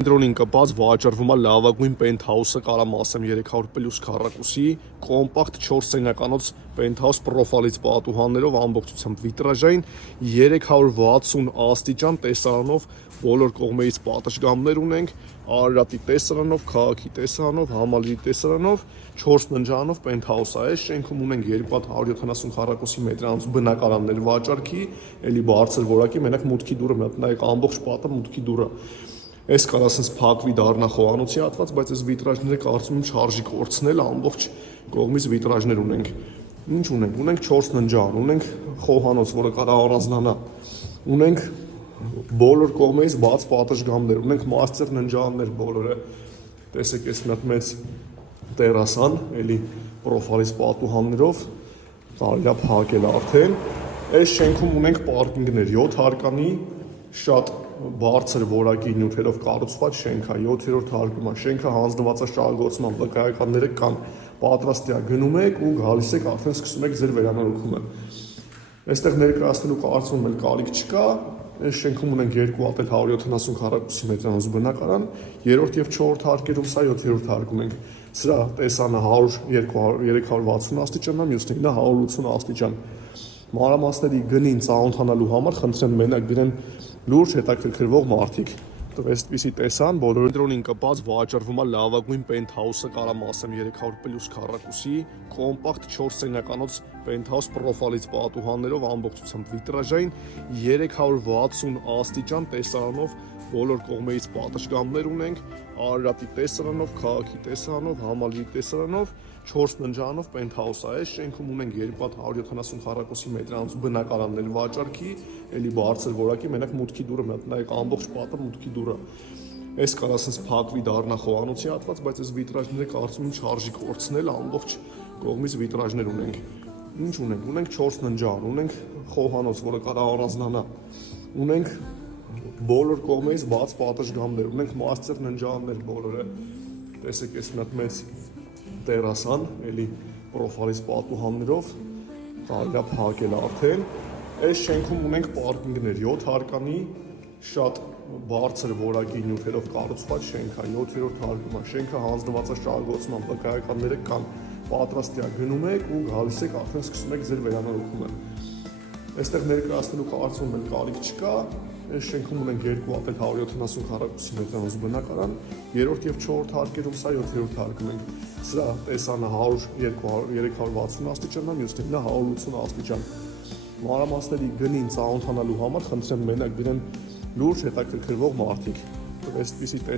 Կենտրոնին կպած վաճառվում է լավագույն պենթհաուսը, կարամ ասեմ 300+ քառակուսի, կոմպակտ 4 սենյականոց պենթհաուս պրոֆայլից պատուհաններով ամբողջությամբ վիտրաժային 360 աստիճան տեսարանով բոլոր կողմերից պատշգամբներ ունենք, Արարատի տեսարանով, քաղաքի տեսարանով, Համալիրի տեսարանով, 4 ննջարանով պենթհաուս է, այս շենքում ունենք 270 քառակուսի մետրանոց բնակարաններ վաճառքի, էլի բարձր որակի, մենակ մուտքի դուռը նայեք, ամբողջ պատը մուտքի դուռը Այս կար ասենց փակվի դառնա խոհանոցի հատված, բայց այս վիտրաժները կարծում եմ չարժի կորցնել, ամբողջ կողմից վիտրաժներ ունենք։ Ինչ ունենք։ Ունենք 4 ննջարան, ունենք խոհանոց, որը կարող առանձնանա։ Ունենք բոլոր կողմերից բաց պատշգամբներ, ունենք մաստեր ննջարաններ բոլորը։ Տեսեք, այս մի հատ մեծ տերասան, էլի պրոֆայլից պատուհաններով, կարելի է փակել արդեն։ Այս շենքում ունենք պարկինգներ 7 հարկանի, շատ բարձր որակի նյութերով կառուցված շենք է, 7-րդ հարկում է, շենքը հանձնված է շահագործման, վկայականները կան, պատրաստ է գնում եք ու գալիս եք արդեն սկսում եք ձեր վերանորոգումը։ Այստեղ ներկայացնելու կարծում եմ կարիք չկա, այս շենքում ունենք 2 հատ 170 քառակուսի մետրանոց բնակարան, 3-րդ եւ 4-րդ հարկերում սա 7-րդ հարկում ենք։ Սրա տեսանը 360 աստիճան է, մյուսն է 180 աստիճան։ Մանրամասների գնին ծանոթանալու համար խնդրեմ մենակ դրեն լուրջ հետաքրքրվող մարդիկ տվեստվիսի տեսան բոլոր կենտրոնին կպած վաճառվում է լավագույն պենթհաուսը, կարամ ասեմ 300+ քառակուսի, կոմպակտ 4 սենյականոց պենթհաուս պրոֆայլից պատուհաններով ամբողջությամբ վիտրաժային 360 աստիճան տեսարանով բոլոր կողմերից պատշգամբներ ունենք, Արարատի տեսարանով, քաղաքի տեսարանով, Համալիրի տեսարանով, 4 ննջարանով պենթհաուս է, այս շենքում ունենք 270 քառակուսի մետրանոց բնակարաններ վաճառքի, էլի բարձր որակի, մենակ մուտքի դուռը նայեք, ամբողջ պատը մուտքի դուռը Այս կար ասենց փակվի դառնա խոհանոցի հատված, բայց այս վիտրաժները կարծում եմ չարժի կորցնել, ամբողջ կողմից վիտրաժներ ունենք։ Ինչ ունենք։ Ունենք 4 ննջարան, ունենք խոհանոց, որը կարող առանձնանա։ Ունենք բոլոր կողմերից բաց պատշգամբներ, ունենք մաստեր ննջարաններ բոլորը։ Տեսեք, այս մի հատ մեծ տերասան, էլի պրոֆայլից պատուհաններով, կարելի է փակել արդեն։ Այս շենքում ունենք պարկինգներ 7 հարկանի, շատ բարձր որակի նյութերով կառուցված շենք է, 7-րդ հարկում է, շենքը հանձնված է շահագործման, վկայականները կան, պատրաստ է գնում եք ու գալիս եք արդեն սկսում եք ձեր վերանորոգումը։ Այստեղ ներկայացնելու կարծում եմ կարիք չկա, այս շենքում ունենք 2 հատ 170 քառակուսի մետրանոց բնակարան, 3-րդ եւ 4-րդ հարկերում սա 7-րդ հարկում ենք։ Սրա տեսանը 360 աստիճան է, մյուսն է 180 աստիճան։ Մանրամասների գնին ծանոթանալու համար խնդրեմ մենակ դրեն լուրջ հետաքրքրվող մարդիկ տվեստվիսի